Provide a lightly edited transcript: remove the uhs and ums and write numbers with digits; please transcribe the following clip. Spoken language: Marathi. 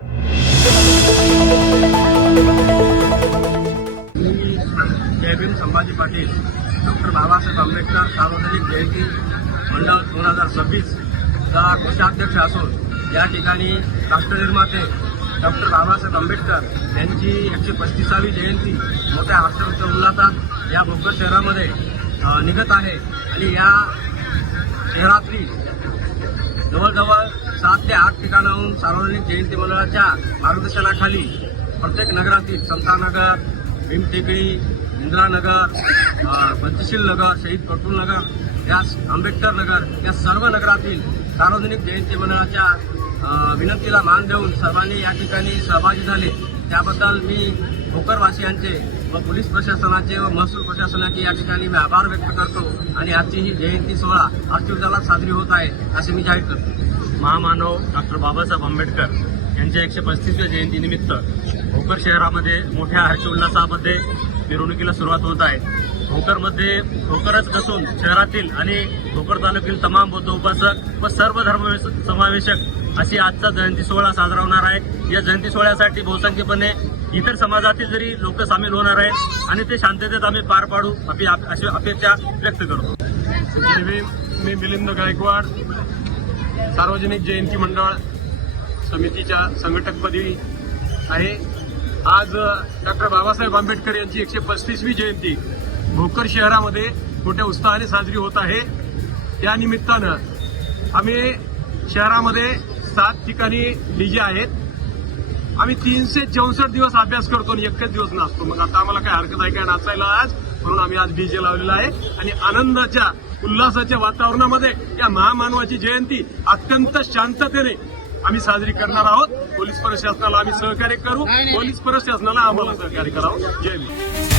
जय भीम संभाजी पाटील डॉक्टर बाबासाहेब आंबेडकर सार्वजनिक जयंती मंडळ 2026 चा कोषाध्यक्ष असून या ठिकाणी राष्ट्रनिर्माते डॉक्टर बाबासाहेब आंबेडकर यांची 135वी जयंती मोठ्या हर्षोल्लासात उल्हासात या भोकर शहरामध्ये निघत आहे आणि या शहरातली जवळजवळ 7 ते 8 ठिकाणाहून सार्वजनिक जयंती मंडळाच्या मार्गदर्शनाखाली प्रत्येक नगरातील समतानगर, भीमटेकडी, इंदिरानगर, पंचशील नगर, शहीद प्रफुल्ल नगर, या आंबेडकर नगर या सर्व नगरातील सार्वजनिक जयंती मंडळाच्या विनंतीला मान देऊन सर्वांनी या ठिकाणी सहभागी झाले त्याबद्दल मी भोकरवासियांचे व पोलीस प्रशासनाचे व महसूल प्रशासनाचे या ठिकाणी मी आभार व्यक्त करतो आणि आजची ही जयंती सोहळा हर्षोल्लासात साजरी होत आहे असे मी जाहीर करतो। महामानव डॉक्टर बाबासाहेब आंबेडकर यांच्या 135व्या जयंतीनिमित्त भोकर शहरामध्ये मोठ्या हर्षोल्लासामध्ये मिरवणुकीला सुरुवात होत आहे। भोकरच नसून शहरातील आणि भोकर तालुक्यातील तमाम बौद्ध उपासक व सर्व धर्म समावेशक अशी आजचा जयंती सोहळा साजरा होणार आहे। या जयंती सोहळ्यासाठी बहुसंख्येने इतर समाजातील जरी लोक सामील होणार आहेत आणि ते शांततेत आम्ही पार पाडू अशी अपेक्षा व्यक्त करतो। जय भीम, मी मिलिंद गायकवाड सार्वजनिक जयंती मंडळ समितीच्या संघटकपदी आहे। आज डॉक्टर बाबासाहेब आंबेडकर यांची 135वी जयंती भोकर शहरामध्ये मोठ्या उत्साहाने साजरी होत आहे। या निमित्तानं आम्ही शहरामध्ये 7 ठिकाणी डीजे आहेत। आम्ही 364 दिवस अभ्यास करतो आणि एकच दिवस नाचतो। मग आता आम्हाला काय हरकत आहे काय नाचायला आज, म्हणून आम्ही आज डीजे लावलेला आहे आणि आनंदाच्या उल्हासाच्या वातावरणामध्ये या महामानवाची जयंती अत्यंत शांततेने आम्ही साजरी करणार आहोत। पोलीस प्रशासनाला आम्ही सहकार्य करू, पोलीस प्रशासनाला आम्हाला सहकार्य करावं। जय भीम।